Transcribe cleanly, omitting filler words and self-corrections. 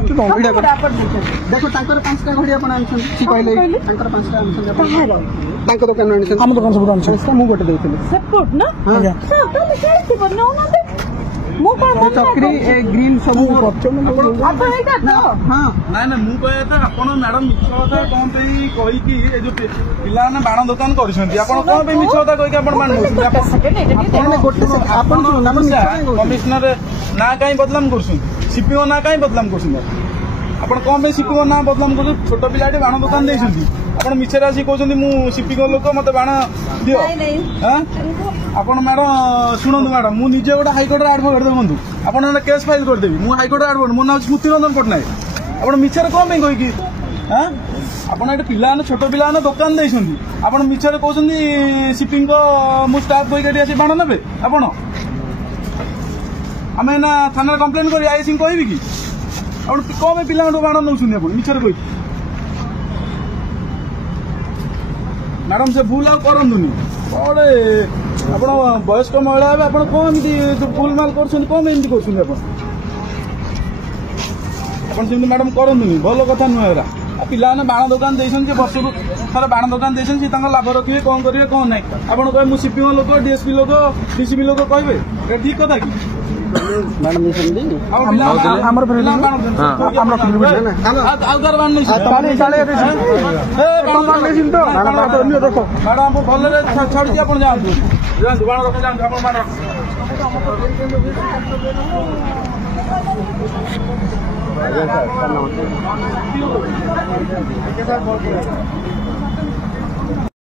देखो तांकर 5टा घड़ी आपण आनछन की कहले तांकर 5टा आनछन तांको दुकान आनछन हम दुकान सब आनछन मु गोटे देथिले सपोर्ट ना हां तो मैं कैसे बनो ना मु का चक्री ए ग्रीन सब करछो आप हेटा तो हां ना ना मु कहया त आपण मैडम मिछ कथा कोन पे कहि कि ए जो पिला ने बाण दुकान करछंती आपण कोन पे मिछ कथा कहि कि आपण मान आपण गोटे आपण कमिश्नर ना काई बदलाम करछन सीपीओ ना काई बदलाम करछन आपण कोन पे सीपीओ ना बदलाम कर छोट पिलाटे बाण दुकान देछंती आपण मिछरा आसी कहउछंती मु सीपीओ लोक मते बाण दियो हां आपण मैडम शुणु मैडम मु निजे गोटे हाईकोर्ट एडवोकेट देखु आपण केस फाइल करदेवी मु हाईकोर्ट एडवोकेट मो नाम स्मृति रंजन पटनायक आपण मिछर कौन पे कहि कि हां आपण एटे पिला छोट पिला दुकान देछंती आपण मिछर कहउछंती शिपिंग को मु स्टाफ कहि के आसी बाण नेबे आपण आमे ना थाना कंप्लेन करी आई सिंह कहबी कि आपण कौन पे पिला बाण नउछंती आपण मिछर कहि मैडम से भूल आ करंदुनी बड़े आप वयस्क महिला आप कौन भूल माल कर कौन एमती कर मैडम करनी भल कथा नुहे पिला बाण दुकान देते वर्ष थोड़ा बाण दुकान देते लाभ रखिए कौन करेंगे कौन ना आप कहे मुझे सीपीओ लोक डीएसपी लोक डीसीपी लोक कहे ठीक कथा कि मैडम भल छाड़ी आप जातु बाण रखी जातु बाण